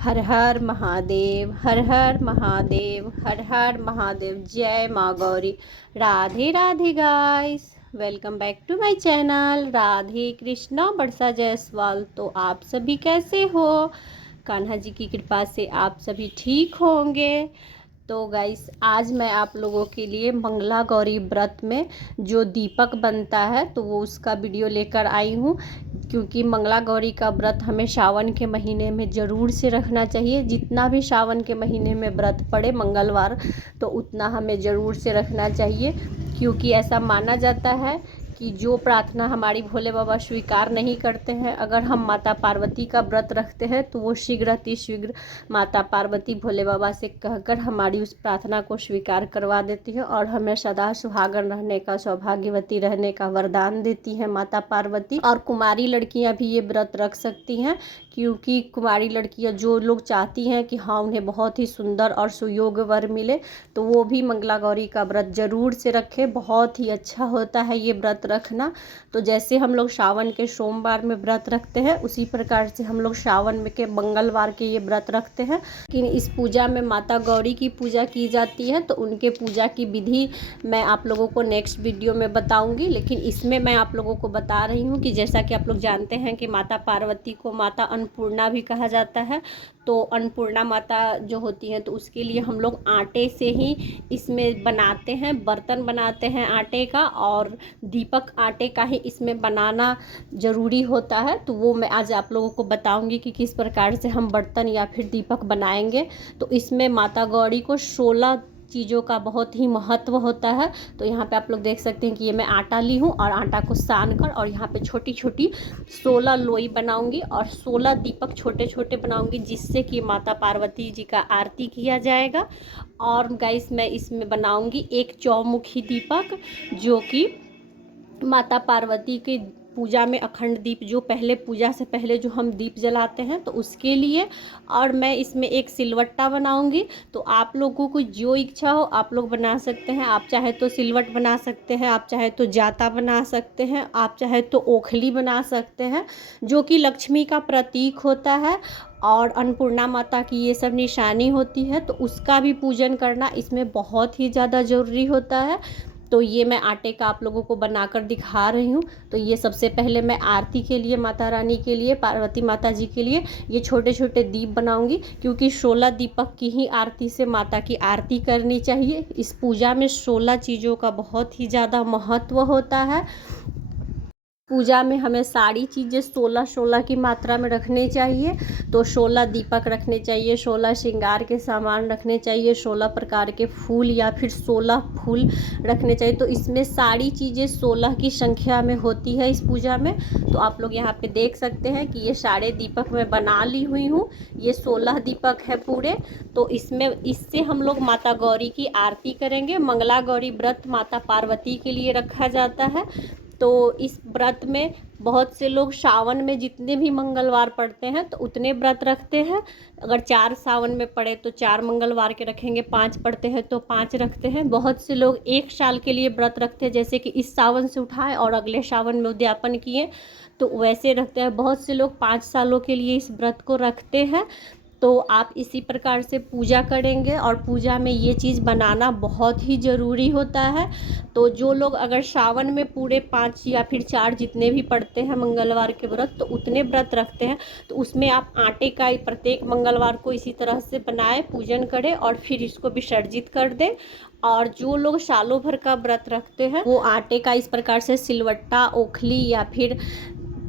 हर हर महादेव, हर हर महादेव, हर हर महादेव। जय माँ Gauri. Radhe Radhe guys, welcome back to my channel Radhe Krishna Barsa Jaiswal. तो आप सभी कैसे हो? कान्हा जी की कृपा से आप सभी ठीक होंगे। तो गाइस, आज मैं आप लोगों के लिए मंगला गौरी व्रत में जो दीपक बनता है तो वो उसका वीडियो लेकर आई हूँ, क्योंकि मंगला गौरी का व्रत हमें सावन के महीने में ज़रूर से रखना चाहिए। जितना भी सावन के महीने में व्रत पड़े मंगलवार, तो उतना हमें ज़रूर से रखना चाहिए, क्योंकि ऐसा माना जाता है कि जो प्रार्थना हमारी भोले बाबा स्वीकार नहीं करते हैं, अगर हम माता पार्वती का व्रत रखते हैं तो वो शीघ्र अतिशीघ्र माता पार्वती भोले बाबा से कहकर हमारी उस प्रार्थना को स्वीकार करवा देती है और हमें सदा सुहागन रहने का, सौभाग्यवती रहने का वरदान देती है माता पार्वती। और कुमारी लड़कियां भी ये व्रत रख सकती हैं, क्योंकि कुमारी लड़कियां जो लोग चाहती हैं कि हाँ उन्हें बहुत ही सुंदर और सुयोग वर मिले, तो वो भी मंगला गौरी का व्रत जरूर से रखें। बहुत ही अच्छा होता है ये व्रत रखना। तो जैसे हम लोग सावन के सोमवार में व्रत रखते हैं, उसी प्रकार से हम लोग सावन में के मंगलवार के ये व्रत रखते हैं। लेकिन इस पूजा में माता गौरी की पूजा की जाती है, तो उनके पूजा की विधि मैं आप लोगों को नेक्स्ट वीडियो में बताऊंगी। लेकिन इसमें मैं आप लोगों को बता रही हूँ कि जैसा कि आप लोग जानते हैं कि माता पार्वती को माता अन्नपूर्णा भी कहा जाता है। तो अन्नपूर्णा माता जो होती हैं, तो उसके लिए हम लोग आटे से ही इसमें बनाते हैं, बर्तन बनाते हैं आटे का, और दीपक आटे का ही इसमें बनाना ज़रूरी होता है। तो वो मैं आज आप लोगों को बताऊंगी कि किस प्रकार से हम बर्तन या फिर दीपक बनाएंगे। तो इसमें माता गौरी को 16 चीज़ों का बहुत ही महत्व होता है। तो यहाँ पे आप लोग देख सकते हैं कि ये मैं आटा ली हूँ और आटा को सान कर और यहाँ पे छोटी छोटी 16 लोई बनाऊंगी और 16 दीपक छोटे छोटे बनाऊंगी, जिससे कि माता पार्वती जी का आरती किया जाएगा। और गाइस, मैं इसमें बनाऊंगी एक चौमुखी दीपक, जो कि माता पार्वती की पूजा में अखंड दीप, जो पहले पूजा से पहले जो हम दीप जलाते हैं, तो उसके लिए। और मैं इसमें एक सिलवट्टा बनाऊंगी। तो आप लोगों को जो इच्छा हो आप लोग बना सकते हैं। आप चाहे तो सिलवट बना सकते हैं, आप चाहे तो जाता बना सकते हैं, आप चाहे तो ओखली बना सकते हैं, जो कि लक्ष्मी का प्रतीक होता है और अन्नपूर्णा माता की ये सब निशानी होती है। तो उसका भी पूजन करना इसमें बहुत ही ज़्यादा ज़रूरी होता है। तो ये मैं आटे का आप लोगों को बनाकर दिखा रही हूँ। तो ये सबसे पहले मैं आरती के लिए, माता रानी के लिए, पार्वती माता जी के लिए ये छोटे छोटे दीप बनाऊंगी, क्योंकि 16 दीपक की ही आरती से माता की आरती करनी चाहिए। इस पूजा में 16 चीज़ों का बहुत ही ज़्यादा महत्व होता है। पूजा में हमें सारी चीज़ें 16-16 की मात्रा में रखनी चाहिए। तो 16 दीपक रखने चाहिए, 16 श्रृंगार के सामान रखने चाहिए, 16 प्रकार के फूल या फिर 16 फूल रखने चाहिए। तो इसमें सारी चीज़ें 16 की संख्या में होती है इस पूजा में। तो आप लोग यहाँ पे देख सकते हैं कि ये सारे दीपक मैं बना ली हुई हूँ। ये 16 दीपक है पूरे। तो इससे हम लोग माता गौरी की आरती करेंगे। मंगला गौरी व्रत माता पार्वती के लिए रखा जाता है। तो इस व्रत में बहुत से लोग सावन में जितने भी मंगलवार पड़ते हैं तो उतने व्रत रखते हैं। अगर 4 सावन में पड़े तो 4 मंगलवार के रखेंगे, 5 पड़ते हैं तो 5 रखते हैं। बहुत से लोग 1 साल के लिए व्रत रखते हैं, जैसे कि इस सावन से उठाए और अगले सावन में उद्यापन किए, तो वैसे रखते हैं। बहुत से लोग 5 सालों के लिए इस व्रत को रखते हैं। तो आप इसी प्रकार से पूजा करेंगे और पूजा में ये चीज़ बनाना बहुत ही ज़रूरी होता है। तो जो लोग अगर सावन में पूरे 5 या फिर 4 जितने भी पड़ते हैं मंगलवार के व्रत, तो उतने व्रत रखते हैं, तो उसमें आप आटे का प्रत्येक मंगलवार को इसी तरह से बनाएं, पूजन करें और फिर इसको विसर्जित कर दें। और जो लोग सालों भर का व्रत रखते हैं वो आटे का इस प्रकार से सिलवट्टा, ओखली या फिर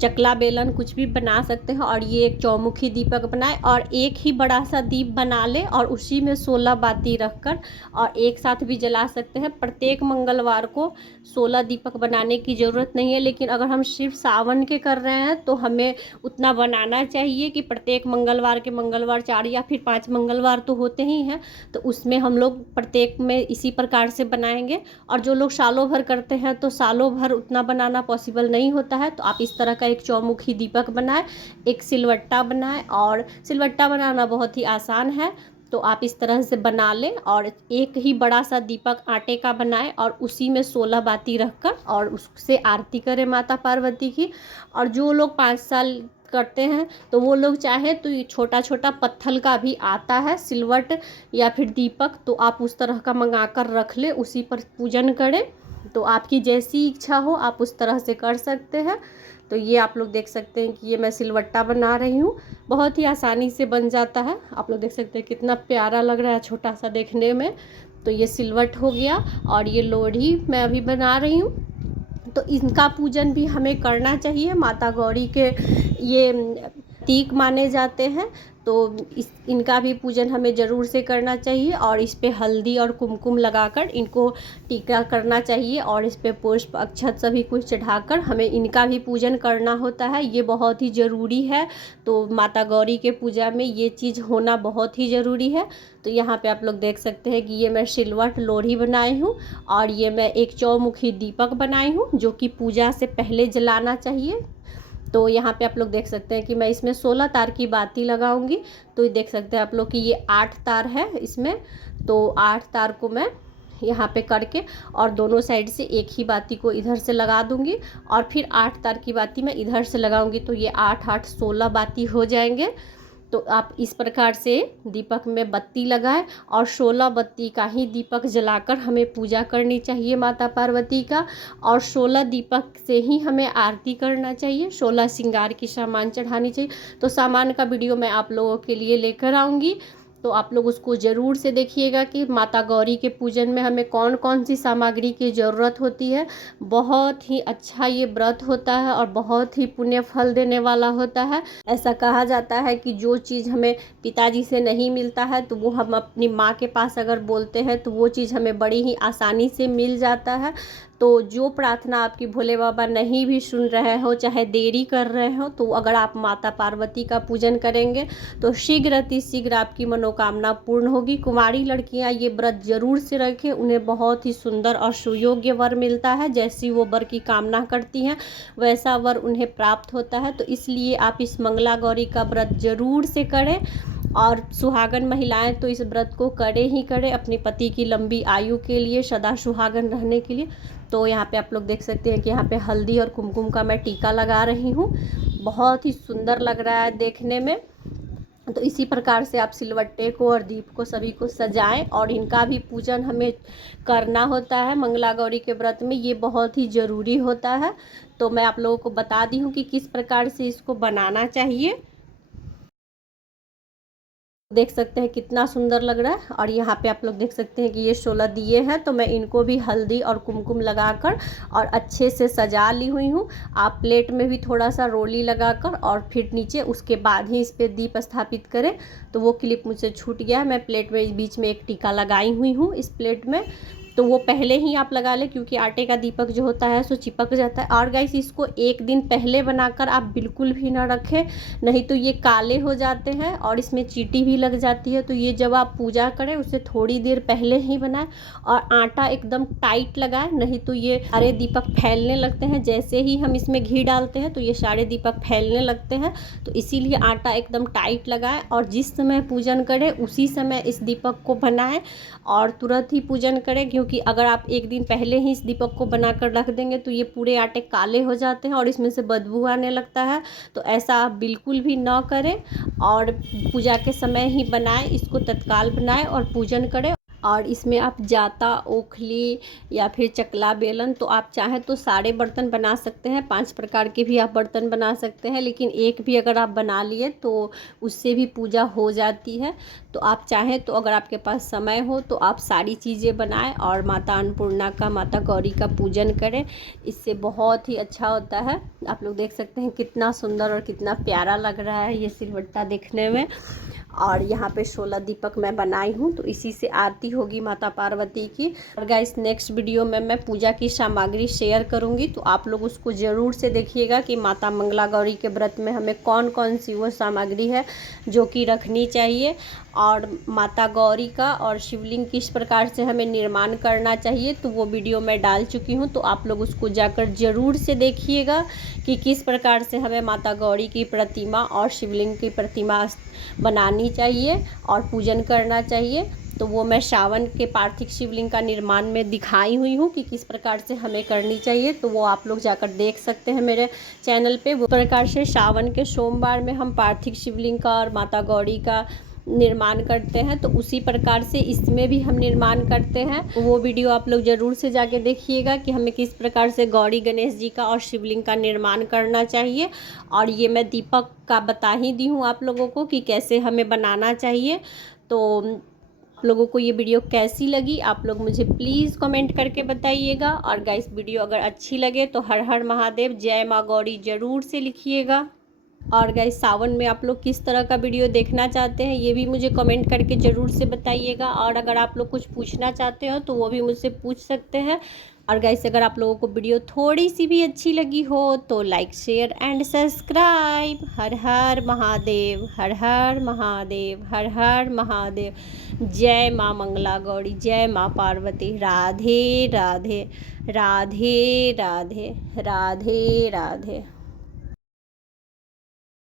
चकला बेलन कुछ भी बना सकते हैं। और ये एक चौमुखी दीपक बनाए और एक ही बड़ा सा दीप बना ले और उसी में 16 बाती रखकर और एक साथ भी जला सकते हैं। प्रत्येक मंगलवार को 16 दीपक बनाने की ज़रूरत नहीं है, लेकिन अगर हम सिर्फ सावन के कर रहे हैं तो हमें उतना बनाना चाहिए कि प्रत्येक मंगलवार के मंगलवार 4 या फिर 5 मंगलवार तो होते ही हैं, तो उसमें हम लोग प्रत्येक में इसी प्रकार से बनाएंगे। और जो लोग सालों भर करते हैं तो सालों भर उतना बनाना पॉसिबल नहीं होता है, तो आप इस तरह का एक चौमुखी दीपक बनाएं, एक सिलवट्टा बनाएं। और सिलवट्टा बनाना बहुत ही आसान है, तो आप इस तरह से बना लें और एक ही बड़ा सा दीपक आटे का बनाएं और उसी में 16 बाती रखकर और उससे आरती करें माता पार्वती की। और जो लोग 5 साल करते हैं तो वो लोग चाहे तो ये छोटा छोटा पत्थर का भी आता है सिलवट या फिर दीपक, तो आप उस तरह का मंगा कर रख ले, उसी पर पूजन करें। तो आपकी जैसी इच्छा हो आप उस तरह से कर सकते हैं। तो ये आप लोग देख सकते हैं कि ये मैं सिलवट्टा बना रही हूँ, बहुत ही आसानी से बन जाता है। आप लोग देख सकते हैं कितना प्यारा लग रहा है छोटा सा देखने में। तो ये सिलवट हो गया और ये लोढ़ी मैं अभी बना रही हूँ। तो इनका पूजन भी हमें करना चाहिए, माता गौरी के ये प्रतीक माने जाते हैं, तो इनका भी पूजन हमें ज़रूर से करना चाहिए। और इस पे हल्दी और कुमकुम लगाकर इनको टीका करना चाहिए और इस पे पुष्प अक्षत सभी कुछ चढ़ाकर हमें इनका भी पूजन करना होता है। ये बहुत ही ज़रूरी है, तो माता गौरी के पूजा में ये चीज़ होना बहुत ही ज़रूरी है। तो यहाँ पे आप लोग देख सकते हैं कि ये मैं सिलवट लोढ़ी बनाई हूँ और ये मैं एक चौमुखी दीपक बनाई हूँ जो कि पूजा से पहले जलाना चाहिए। तो यहाँ पे आप लोग देख सकते हैं कि मैं इसमें 16 तार की बाती लगाऊंगी। तो ये देख सकते हैं आप लोग कि ये 8 तार है इसमें, तो 8 तार को मैं यहाँ पे करके और दोनों साइड से एक ही बाती को इधर से लगा दूंगी और फिर 8 तार की बाती मैं इधर से लगाऊंगी। तो ये 8 8 16 बाती हो जाएंगे। तो आप इस प्रकार से दीपक में बत्ती लगाएं और 16 बत्ती का ही दीपक जलाकर हमें पूजा करनी चाहिए माता पार्वती का। और 16 दीपक से ही हमें आरती करना चाहिए, 16 श्रृंगार की सामान चढ़ानी चाहिए। तो सामान का वीडियो मैं आप लोगों के लिए लेकर आऊँगी, तो आप लोग उसको ज़रूर से देखिएगा कि माता गौरी के पूजन में हमें कौन कौन सी सामग्री की ज़रूरत होती है। बहुत ही अच्छा ये व्रत होता है और बहुत ही पुण्य फल देने वाला होता है। ऐसा कहा जाता है कि जो चीज़ हमें पिताजी से नहीं मिलता है तो वो हम अपनी माँ के पास अगर बोलते हैं तो वो चीज़ हमें बड़ी ही आसानी से मिल जाता है। तो जो प्रार्थना आपकी भोले बाबा नहीं भी सुन रहे हो, चाहे देरी कर रहे हो, तो अगर आप माता पार्वती का पूजन करेंगे तो शीघ्र अतिशीघ्र आपकी मनोकामना पूर्ण होगी। कुंवारी लड़कियां ये व्रत जरूर से रखें, उन्हें बहुत ही सुंदर और सुयोग्य वर मिलता है। जैसी वो वर की कामना करती हैं वैसा वर उन्हें प्राप्त होता है। तो इसलिए आप इस मंगला गौरी का व्रत जरूर से करें। और सुहागन महिलाएं तो इस व्रत को करें ही करें अपने पति की लंबी आयु के लिए, सदा सुहागन रहने के लिए। तो यहाँ पे आप लोग देख सकते हैं कि यहाँ पे हल्दी और कुमकुम का मैं टीका लगा रही हूँ, बहुत ही सुंदर लग रहा है देखने में। तो इसी प्रकार से आप सिलवट्टे को और दीप को सभी को सजाएं और इनका भी पूजन हमें करना होता है मंगला गौरी के व्रत में, ये बहुत ही ज़रूरी होता है। तो मैं आप लोगों को बता दी हूँ कि किस प्रकार से इसको बनाना चाहिए। देख सकते हैं कितना सुंदर लग रहा है। और यहाँ पे आप लोग देख सकते हैं कि ये 16 दिए हैं, तो मैं इनको भी हल्दी और कुमकुम लगाकर और अच्छे से सजा ली हुई हूँ। आप प्लेट में भी थोड़ा सा रोली लगाकर और फिर नीचे उसके बाद ही इस पर दीप स्थापित करें। तो वो क्लिप मुझसे छूट गया है, मैं प्लेट में बीच में एक टीका लगाई हुई हूँ इस प्लेट में, तो वो पहले ही आप लगा लें क्योंकि आटे का दीपक जो होता है सो चिपक जाता है। और गाइस इसको एक दिन पहले बनाकर आप बिल्कुल भी ना रखें, नहीं तो ये काले हो जाते हैं और इसमें चींटी भी लग जाती है। तो ये जब आप पूजा करें उससे थोड़ी देर पहले ही बनाएं और आटा एकदम टाइट लगाएं, नहीं तो ये सारे दीपक फैलने लगते हैं। जैसे ही हम इसमें घी डालते हैं तो ये सारे दीपक फैलने लगते हैं। तो इसीलिए आटा एकदम टाइट लगाएं और जिस समय पूजन करें उसी समय इस दीपक को बनाएं और तुरंत ही पूजन करें। क्योंकि अगर आप एक दिन पहले ही इस दीपक को बनाकर रख देंगे तो ये पूरे आटे काले हो जाते हैं और इसमें से बदबू आने लगता है। तो ऐसा आप बिल्कुल भी ना करें और पूजा के समय ही बनाएं, इसको तत्काल बनाएं और पूजन करें। और इसमें आप जाता, ओखली या फिर चकला, बेलन, तो आप चाहें तो सारे बर्तन बना सकते हैं, 5 प्रकार के भी आप बर्तन बना सकते हैं, लेकिन एक भी अगर आप बना लिए तो उससे भी पूजा हो जाती है। तो आप चाहें तो अगर आपके पास समय हो तो आप सारी चीज़ें बनाएं और माता अन्नपूर्णा का, माता गौरी का पूजन करें, इससे बहुत ही अच्छा होता है। आप लोग देख सकते हैं कितना सुंदर और कितना प्यारा लग रहा है ये सिलवट्टा देखने में। और यहाँ पे 16 दीपक मैं बनाई हूँ, तो इसी से आरती होगी माता पार्वती की। और गाइस नेक्स्ट वीडियो में मैं पूजा की सामग्री शेयर करूँगी, तो आप लोग उसको ज़रूर से देखिएगा कि माता मंगला गौरी के व्रत में हमें कौन कौन सी वो सामग्री है जो कि रखनी चाहिए और माता गौरी का और शिवलिंग किस प्रकार से हमें निर्माण करना चाहिए। तो वो वीडियो मैं डाल चुकी हूँ, तो आप लोग उसको जाकर ज़रूर से देखिएगा कि किस प्रकार से हमें माता गौरी की प्रतिमा और शिवलिंग की प्रतिमा बनानी चाहिए और पूजन करना चाहिए। तो वो मैं सावन के पार्थिव शिवलिंग का निर्माण में दिखाई हुई हूँ कि किस प्रकार से हमें करनी चाहिए। तो वो आप लोग जाकर देख सकते हैं मेरे चैनल पे। वो प्रकार से सावन के सोमवार में हम पार्थिव शिवलिंग का और माता गौरी का निर्माण करते हैं, तो उसी प्रकार से इसमें भी हम निर्माण करते हैं। वो वीडियो आप लोग ज़रूर से जाके देखिएगा कि हमें किस प्रकार से गौरी गणेश जी का और शिवलिंग का निर्माण करना चाहिए। और ये मैं दीपक का बता ही दी हूँ आप लोगों को कि कैसे हमें बनाना चाहिए। तो आप लोगों को ये वीडियो कैसी लगी आप लोग मुझे प्लीज़ कमेंट करके बताइएगा। और गाइस वीडियो अगर अच्छी लगे तो हर हर महादेव, जय माँ गौरी ज़रूर से लिखिएगा। और गाइस सावन में आप लोग किस तरह का वीडियो देखना चाहते हैं ये भी मुझे कमेंट करके ज़रूर से बताइएगा। और अगर आप लोग कुछ पूछना चाहते हो तो वो भी मुझसे पूछ सकते हैं। और गाइस अगर आप लोगों को वीडियो थोड़ी सी भी अच्छी लगी हो तो लाइक, शेयर एंड सब्सक्राइब। हर हर महादेव, हर हर महादेव, हर हर महादेव। जय माँ मंगला गौरी, जय माँ पार्वती। राधे राधे, राधे राधे, राधे राधे।